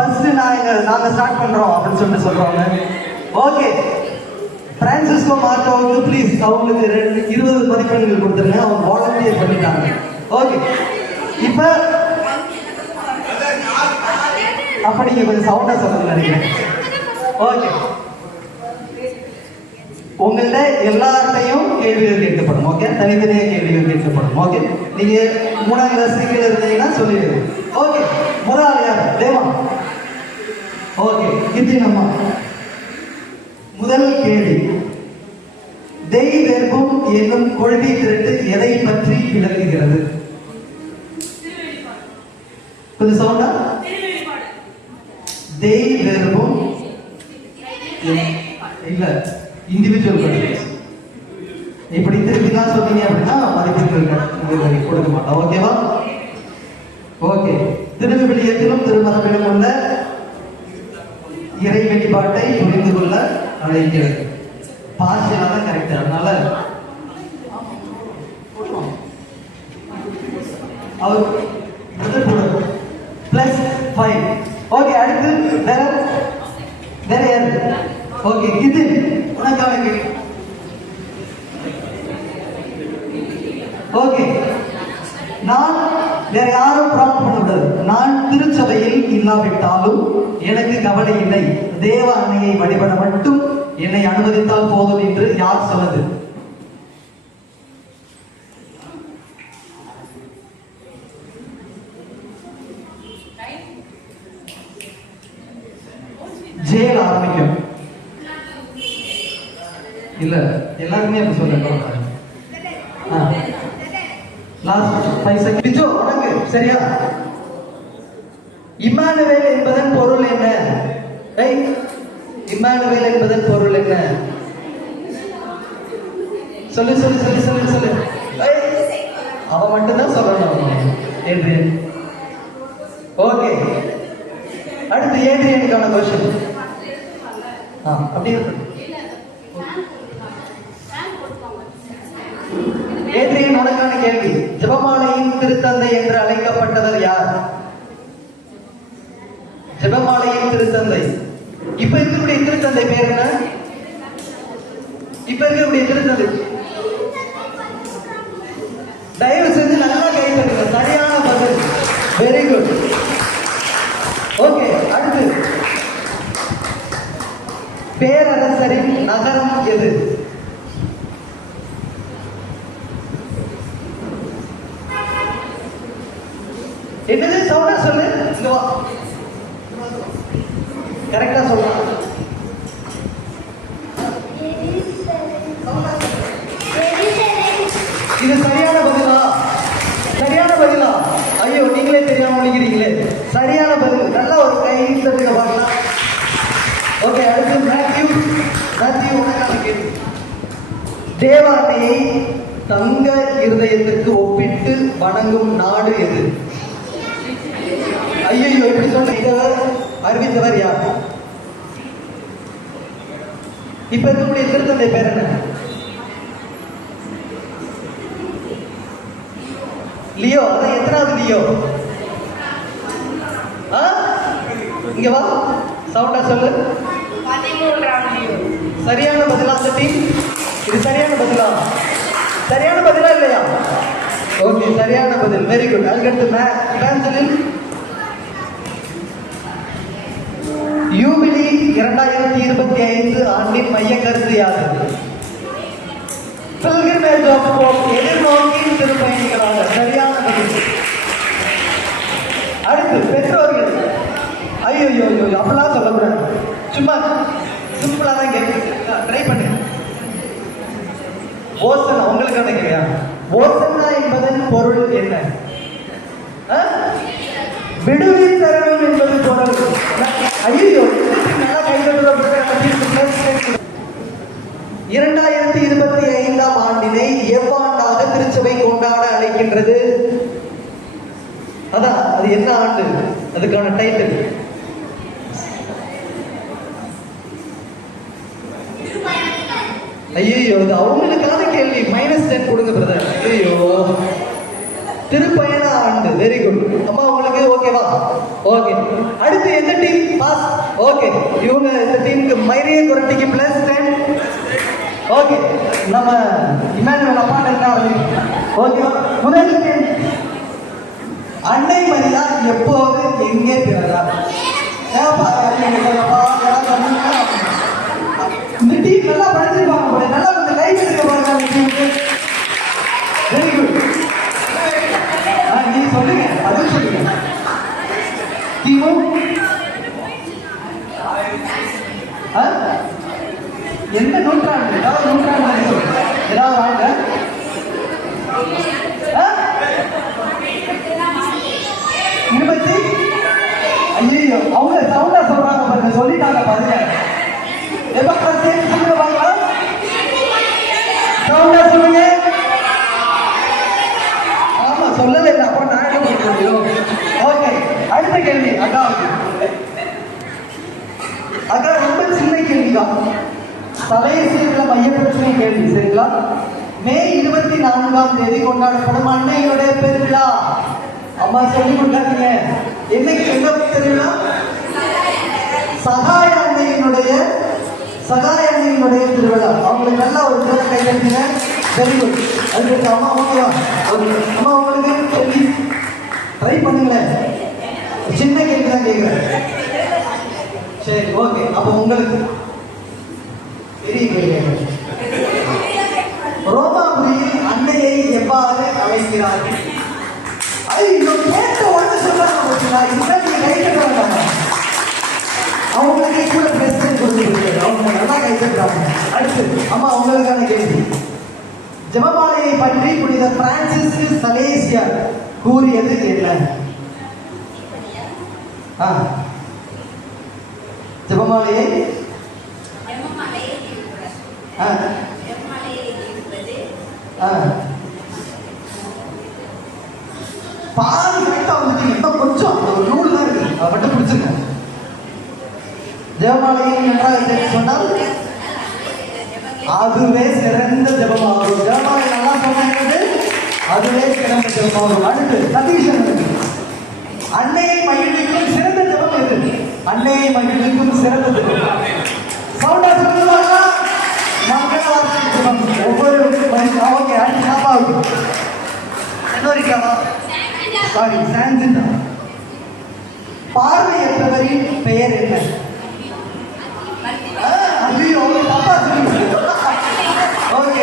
First நாங்க start பண்றோம் அப்படின்னு சொல்லிட்டு சொல்றாங்க. ஓகே, பிரான்சிஸ்கோ மார்க்கோவுக்கு ப்ளீஸ் அவங்களுக்கு 20 மதிப்பெண்கள் கொடுத்துருங்க. அவங்க வாலண்டியர் பண்ணிட்டாங்க. ஓகே, இப்ப அப்ப நீங்க கொஞ்சம் சவுண்டா சொல்லுங்க நினைக்கிறேன். ஓகே, உங்கள்ட்ட எல்லார்ட்டையும் கேள்விகள் கேட்கப்படும். ஓகே, தனித்தனியா கேள்விகள் கேட்கப்படும். ஓகே, நீங்க 3ஆம் கிளாஸ் கீழே இருந்தீங்கன்னா சொல்லிடுங்க. ஓகே, முதல் யார்? தேவா. ஓகே, இது நம்ம முதல் கேள்வி. தெய்வெர்பம் என்னும் கொள்கை திரட்டு எதை பற்றி விளக்குகிறது? கொஞ்சம் சவுண்டா. தெய்வெர்பம் இல்ல, இண்டிவிஜுவல் பர்சன்ஸ். இப்படி திருப்பிலாம் சொன்னீங்க அப்படின்னா மதிப்பீடு கொடுக்க மாட்டோம். ஓகேவா? ஓகே, திருவிவிலியத்திலும் திருமரபிலும் உள்ள இறை வெளிப்பாட்டை புரிந்து கொள்ள அழைக்கிறது. பார்ஷியலா தான் கரெக்ட். அதனால அவர் +5. ஓகே, அடுத்து வேற யாரு? ஓகே, இது உனக்கான கேள்வி. ஓகே, நான் வேற யாரும் ப்ராப்ளம் பண்ணக்கூடாது. நான் திருச்சபையில் இல்லாவிட்டாலும் எனக்கு கவலை இல்லை, தேவ அன்னையை வழிபட மட்டும் என்னை அனுமதித்தால் போதும் என்று யார் சொன்னது? ஜெயில் ஆரம்பிக்கும். இல்ல, எல்லாருமே அப்படி சொல்ல. Last 5 second. உனக்கு சரியா? இம்மானுவேல் என்பதன் பொருள் என்ன? இம்மானுவேல் என்பதன் பொருள் என்ன? சொல்லு சொல்லு சொல்லு சொல்லு சொல்லு. அவன் மட்டும்தான் சொல்லணும் என்று. ஓகே, அடுத்து ஏட்ரியனுக்கான கொஸ்டின். அப்படி இருக்கு. ஏட்ரியன், உனக்கான கேள்வி. ஜெபமாலையின் திருத்தந்தை என்று அழைக்கப்பட்டவர் யார்? ஜெபமாலையின் திருத்தந்தை. இப்ப இருக்கக்கூடிய திருத்தந்தை பேர் என்ன? இப்ப இருக்கக்கூடிய திருத்தந்தை தயவு செஞ்சு நல்லா கை தட்டுங்க. சரியான பதில். Very good. ஓகே, அடுத்து பேரரசரின் நகரம் எது? என்னது? சவுண்டா சொல்லு. கரெக்டா சொல்லலாம். இது சரியான பதிலா? சரியான பதிலா? ஐயோ, நீங்களே தெரியாம முடிக்கிறீங்களே. சரியான பதில். நல்லா ஒரு கை தட்டுங்க பார்க்கலாம். ஓகே, அடுத்து மேத்யூ. உனக்கான கேள்வி. தேவ அன்னையை தங்க இருதயத்திற்கு ஒப்பிட்டு வணங்கும் நாடு எது? ஐயோ, எப்படி சொன்ன? அறிவித்தவர் யார்? இப்ப இருக்கக்கூடிய திருத்தந்தை பேர் என்ன? லியோ. அதான் எத்தனாவது லியோ? இங்க வா, சவுண்டா சொல்லு. 13ஆம் லியோ. சரியான பதிலா? அந்த டீம் இது சரியான பதிலா? சரியான பதிலா இல்லையா? ஓகே, சரியான பதில். Very good. அதுக்கடுத்து மேன்சலில் யூபிலி 2025 ஆண்டின் மைய கருத்து யாது? பில்கிரிமேஜ் ஆஃப் ஹோப், எதிர்நோக்கின் திருப்பயணிகளாக. சரியான பதில். அடுத்து பெற்றோர்கள். ஐயோ, அப்படிலாம் சொல்லக்கூடாது. சும்மா சிம்பிளா தான் கேட்க ட்ரை பண்ணுங்க. ஓசனா, உங்களுக்கான கேள்வியா? ஓசனா என்பதன் பொருள் என்ன? விடுவித்தரணும் என்பது பொருள். ஐயோ, நல்லா கைதட்டுற. 2025ஆம் ஆண்டினை எவ்வாண்டாக திருச்சபை கொண்டாட அழைக்கின்றது? அதான், அது என்ன ஆண்டு? அதுக்கான டைட்டில். ஐயோ, இது அவங்களுக்கான கேள்வி. -10 கொடுங்க பிரதர். ஐயோ, திருப்பயண ஆண்டு. Very good. அம்மா உங்களுக்கு ஓகேவா? ஓகே, அடுத்து எந்த டீம் பாஸ். ஓகே, இவங்க இந்த டீமுக்கு மயிரிய குரட்டிக்கு +10. ஓகே, நம்ம இமானுவேல் அப்பா இருந்தா ஓகே. முதல் கேள்வி, அன்னை மரியா எப்போது எங்கே பிறந்தார்? இந்த டீம் நல்லா படிச்சிருப்பாங்க, நல்லா கொஞ்சம் லைஃப் இருக்க பாருங்க அந்த டீமுக்கு. Very good. நீங்க சொல்லுங்க, அதுவும் சொல்லுங்க. கிமு எந்த நூற்றாண்டு? ஏதாவது நூற்றாண்டு ஏதாவது வாங்க. ஐயோ, அவங்க சவுண்டா சொல்றாங்க பாருங்க, சொல்லிட்டாங்க பாருங்க. சவுண்டா சொல்லுங்க. ஆமா, சொல்லல, அப்புறம் நான் என்ன பண்ண முடியும்? ஓகே, அடுத்த கேள்வி. அக்கா ரொம்ப சின்ன கேள்விதான், தலையசீர்ல மையப்படுத்தின கேள்வி, சரிங்களா? மே 24ஆம் தேதி கொண்டாடப்படும் அன்னையுடைய பெருவிழா. அம்மா சொல்லி கொடுத்தாங்க, என்னைக்கு என்ன பெருவிழா? சகாய அன்னையினுடைய திருவிழா. அவங்களுக்கு நல்ல ஒரு பேரை கையெழுத்துங்க. Very good. அதுக்கு அம்மா அம்மா உங்களுக்கு சொல்லி ட்ரை பண்ணுங்களேன். சின்ன கேள்வி தான் கேட்குறேன். சரி, ஓகே. அப்போ உங்களுக்கு பெரிய கேள்வி, ரோமாபுரியில் அன்னையை எவ்வாறு அழைக்கிறார்கள்? ஐயோ, கேட்ட ஒன்று சொல்றாங்க, இதுதான் நீங்க கை கட்ட வேண்டாங்க. அவங்களுக்கு கூட பிரசிடென்ட் கொடுத்துருக்கு, அவங்க நல்லா கை கட்டுறாங்க. அடுத்து அம்மா உங்களுக்கான கேள்வி, ஜெபமாலையை பற்றி புனித பிரான்சிஸ் சலேசியார் கூறியது என்ன? ஜெபமாலையை பாதி கரெக்டா வந்துட்டீங்க. இன்னும் கொஞ்சம் ஒரு நூல் தான் இருக்கு, அதை மட்டும் பிடிச்சிருங்க. ஜெபமாலையை நன்றாக சொன்னால் அதுவே சிறந்த ஜெபமாகும். ஜெபமாலை நல்லா சொன்னது அதுவே சிறந்த ஜெபமாகும். அடுத்து சதீஷன், அன்னையை மகிழ்விக்கும் சிறந்த ஜெபம் எது? அன்னையை மகிழ்விக்கும் சிறந்த ஜெபம் சவுண்டா சொல்லுவாங்க. மங்களவார்த்தை ஜெபம் ஒவ்வொரு ஓகே. அடுத்து சாப்பாடு சாரி சான்சிண்டா. பார்வையற்றவரின் பெயர் என்ன? ஐயோ, தப்பா சொல்லுங்க. ஓகே,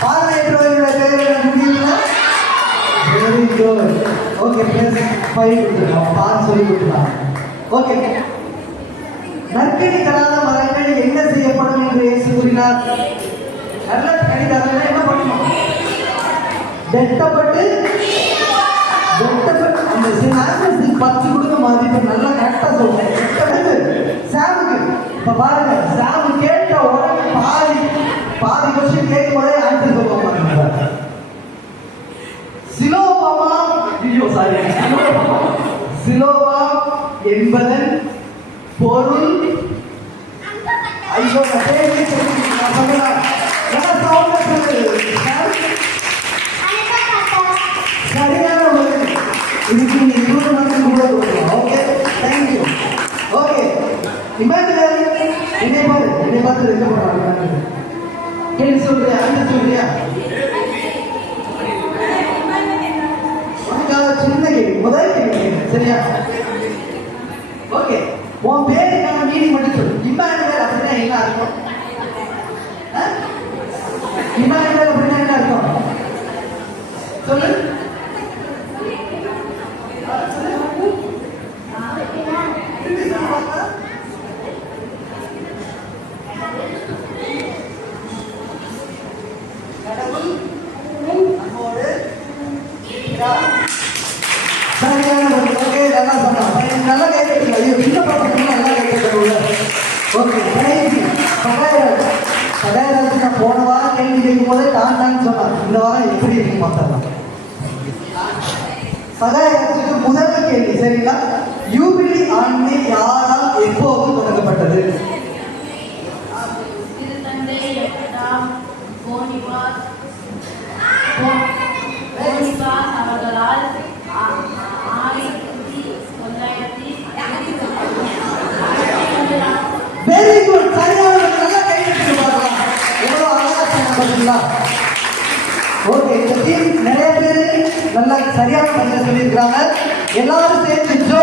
பார்வையற்றவருடைய பெயர் என்ன? Very good. ஓகே, ஃபைவ் கொடுத்துருக்கோம், பார்த்து சொல்லி கொடுத்துருக்காங்க. ஓகே, நற்கனி தராத மரங்கள் என்ன செய்யப்படும் என்று இயேசு கூறினார்? நல்ல கனி தராத என்ன பண்ணணும்? வெட்டப்பட்டு அந்த சினாசிஸ்க்கு 10 கொடுக்க மாதிரி இப்ப நல்லா கரெக்டா சொல்றேன். வெட்டப்பட்டு சாமுக்கு இப்ப பாருங்க, சாமு கேட்ட உடனே பாதி கொஸ்டின் கேட்கும் போதே ஆன்சர் சொல்ல மாட்டேங்கிறார். சிலோவா என்பதன் பொருள் ஐயோ சரியான இதுக்கு 20 மாதம் கூட கொடுக்கலாம். Okay, thank you. ஓகே, இமேஜினரி என்னை பார்த்து ரெக்க போறாங்க. கேள்வி சொல்றியா? அந்த சொல்றியா? சின்ன கேள்வி, முதல் கேள்வி, சரியா? ஓகே, உன் பேருக்கான மீனிங் மட்டும் சொல்லு. இமானுவேல் அப்படின்னா என்ன அர்த்தம்? இமானுவேல் அப்படின்னா என்ன அர்த்தம் சொல்லு. நல்லா கேட்க இந்த பக்கம் நல்லா கேட்க. ஓகே, சகாயராஜ் நான் போன வாரம் கேள்வி கேட்கும் போதே தான் சொன்னார். இந்த வாரம் எப்படி இருக்கு மாத்தலாம். சகாயராஜுக்கு முதல் கேள்வி, சரிங்களா? யூபிலி ஆண்டு யாரால் எப்போது தொடங்கப்பட்டது? அவர்களால் 1956 இந்த டீம் நிறைய பேர் நல்ல சரியான பதில சொல்லியிருக்கிறாங்க. எல்லாரும் சேர்ந்து ஜோ